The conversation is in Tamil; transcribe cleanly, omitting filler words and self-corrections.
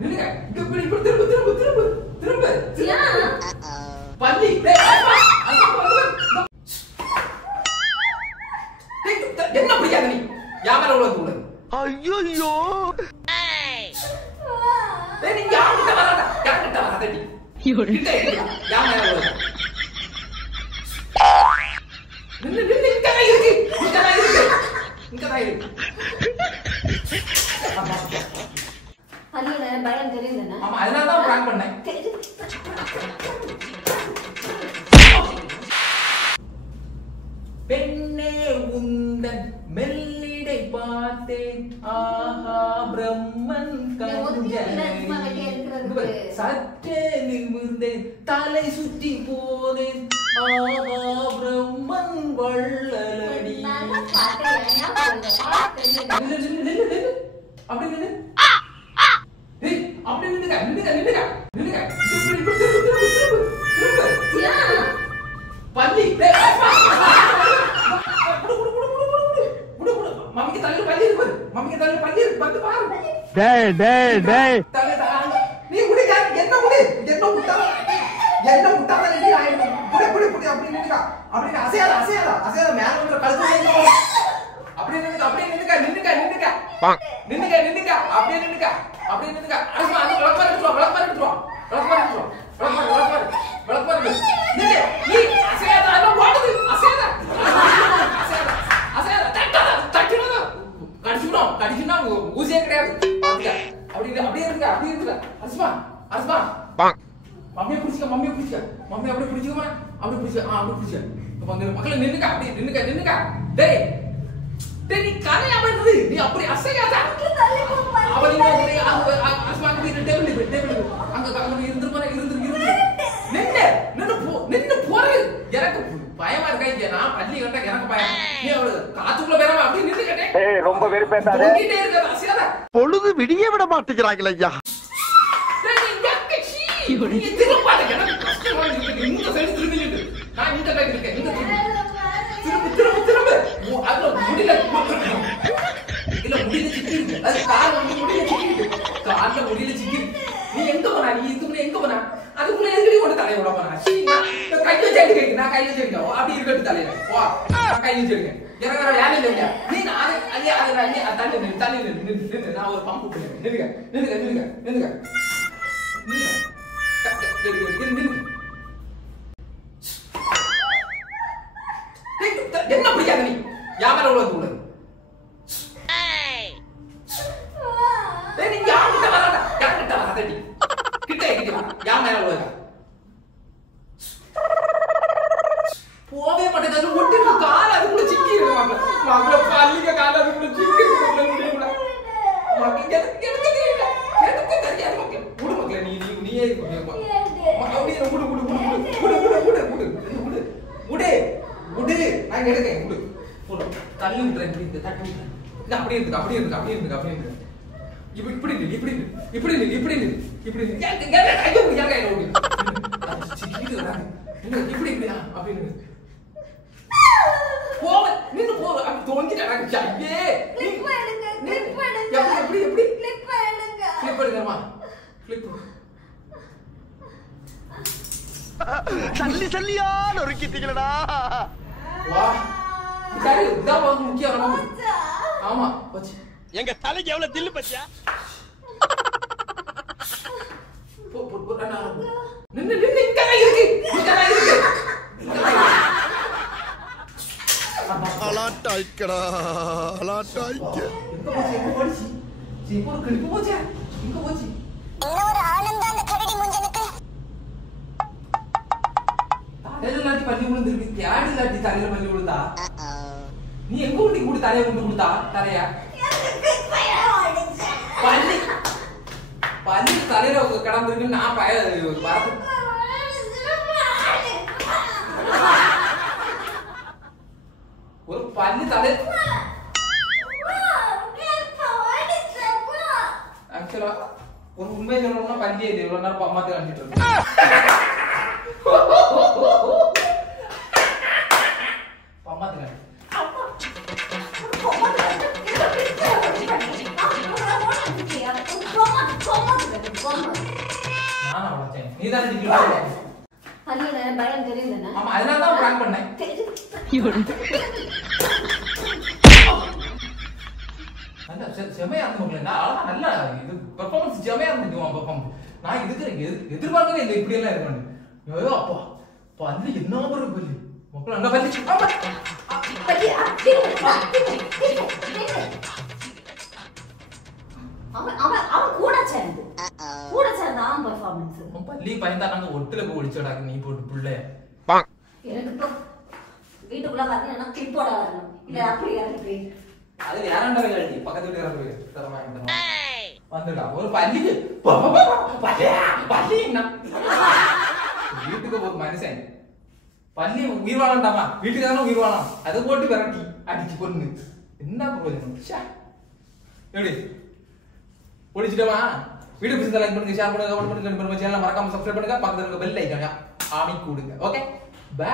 நில்லுங்க. இப்படி திரும்ப. பள்ளி. என்ன பிடிக்காத நீ? யாமல உலக உலக. ஐயோ. நீ யாங்கிட்ட வராத நீ. கிட்ட யாமல உலக. நில்லு இங்கதான் இருக்கு. பள்ளியில பயம் தெரியுதுன்னா ஆமா அதனால தான் பிராங்க் பண்ணேன். பெண்ணே உந்தன் மெல்லிடை பார்த்தேன் ஆஹா பிரம்மன் கஞ்சனை சற்றே நிமிர்ந்தேன் தலை சுற்றி போனேன் ஆஹா பிரம்மன் வள்ளலடி. அப்படி நின்று அப்படி நின்னுங்க. பள்ளி மம்மிக்கு தள்ளு பள்ளி இருக்கு. மம்மிக்கு தள்ளு பள்ளி இருக்கு. வந்து பாரு. டேய். நீ குடி என்ன குடி? என்ன முட்டாள ரெடி ஆயிடும். குடி அப்படி நின்னுங்க. அப்படி அசையாத மேல வந்து கழுத்து நின்னுங்க. அப்படி நின்னுங்க. அப்படியே நின்னுங்க. அஸ்மா அந்த விளக்கு எடுத்து வா. நீ அசையாத அத போடுது. அசையாத. கடிச்சுனா ஊசியே கிடையாது. அப்படியே இருங்க. அஸ்மா மம்மியை பிடிச்சிக்க. மம்மி அப்படியே பிடிச்சிக்கமா. அப்படி பிடிச்சிக்க. மக்களே நின்னுங்க. அப்படியே நின்னுங்க. டேய் நீ கரையாம இருந்து. நீ அப்படி அசையாத. அவ நீ அஸ்மாக்கு வீட்டு டேபிள் அங்க இருந்து நின்னு போறது. எனக்கு பயமா இருக்கா? நான் பள்ளி கட்ட எனக்கு பயம். நீ அவளு காத்துக்குள்ள வேற அப்படி நின்னு கேட்டே. ஏய் ரொம்ப வெறுப்பேத்தாத. ஓடிட்டே இருக்க அசையாத. பொழுது விடிய விட மாட்டேங்கறாங்களே ஐயா. நீ திரும்பாத. எனக்கு கஷ்டமா இருக்கு. இந்த சைடு திரும்பிட்டு நான் இந்த சைடு இருக்கேன். திரும்ப அது முடியல சிக்கிருக்கு. அது கால்ல முடியல சிக்கிருக்கு. நீ எங்க போனா? நீ இதுக்குள்ள எங்க போனா? அதுக்குள்ள எதுக்கு கொண்டு தலைய விட போனா? கை வச்சு அடிக்கிறேன். நான் கை வச்சு அடிக்கிறேன். அப்படி இருக்கட்டும் தலையில. வா நான் கை வச்சு அடிக்கிறேன். எனக்கு வேற வேலை இல்லையா? நீ தண்ணி நின்று நான் ஒரு பம்பு பண்ணுவேன். நின்னுங்க. என்ன பிடிக்காத நீ? யாமல உலக உலக. நீ யாங்கிட்ட வராத நீ. கிட்ட யாமல உலக. போவே மாட்டேங்குது. ஒட்டி கால் அதுக்குள்ள சிக்கி இருக்கு. மகள பள்ளிக்க கால் அதுக்குள்ள சிக்கி இருக்கு. முடியல. எனக்கு தெரியாது மக்களே. மக்களே நீயே அப்படியே நான் எடுக்கேன். தள்ளி விட்டுறேன். தட்டி விட்டுறேன். அப்படியே இருக்கு. இப்படி சல்லியா நொறுக்கிட்டீங்களடா. வா சரி இதான் முக்கியம். ஆமா போச்சு. எங்க தலைக்கு எவ்வளவு தில்லு பச்சா. நின்னு இங்கதான் இருக்கு. அலாட்டாய்க்கடா அலாட்டாய்க்க. எங்க போச்சு? சீப்போர் கிளிப்பு போச்சா? எங்க போச்சு? ஒரு ஆனந்தம் அந்த கரடி முஞ்சனுக்கு. தலையில லாட்டி பள்ளி விழுந்துருக்கு. யாரு லாட்டி தலையில பள்ளி விழுந்தா? நீ எங்க ஊட்டி கூட தலைய கொண்டு கொடுத்தா? தலையா பள்ளி தலையில கடந்திருக்கு. நான் பார்த்து ஒரு பள்ளி தலை ஆக்சுவலா ஒரு உண்மை சொல்லணும்னா பள்ளி இது இவ்வளவு நேரம் அம்மாத்து காணிச்சிட்டு இருக்கு. அம்மாத்து காணி Come on. நீதான் சிக்கிட்டு பள்ளியில பயம் தெரியும் தானே? ஆமா அதனால தான் பிராங்க் பண்ணேன். நல்ல செமையா இருந்தவங்களே நான் அழகா நல்ல இது பெர்ஃபார்மன்ஸ் செமையா இருந்துச்சு பெர்ஃபார்மன்ஸ். நான் இதுக்கு எதிர்பார்க்கவே இல்லை இப்படி எல்லாம் இருக்கணும். ஐயோ அப்பா பல்லி என்ன ஒரு பல்லி மக்கள் அங்க பல்லி அவன் கூட சேர்ந்து அவன் பெர்ஃபார்மன்ஸ் பல்லி பயந்தா நாங்க ஒட்டுல போய் ஒளிச்சோடாக்கு நீ போட்டு புள்ளைய எனக்கு இப்போ வீட்டுக்குள்ள வரணும் கிளிப்போட வரணும் இல்ல அப்படி இறங்கி அது யாரண்ட வேலை பக்கத்து வீட்டு இறந்து தரமா வந்துடா ஒரு பல்லிக்கு பல்லி வீட்டுக்கு ஒரு மனுஷன் பல்லி உயிர் வாழண்டாமா வீட்டுக்கு தானே உயிர் வாழலாம் அதை போட்டு விரட்டி அடிச்சு கொண்டு என்ன பிரயோஜனம் எப்படி ஒழிச்சிட்டோமா வீடியோ பிடிச்சா லைக் பண்ணுங்க ஷேர் பண்ணுங்க கமெண்ட் பண்ணுங்க சேனலை மறக்காம சப்ஸ்கிரைப் பண்ணுங்க பக்கத்துல இருக்க பெல் ஐகானை ஆமி கூடுங்க ஓகே பை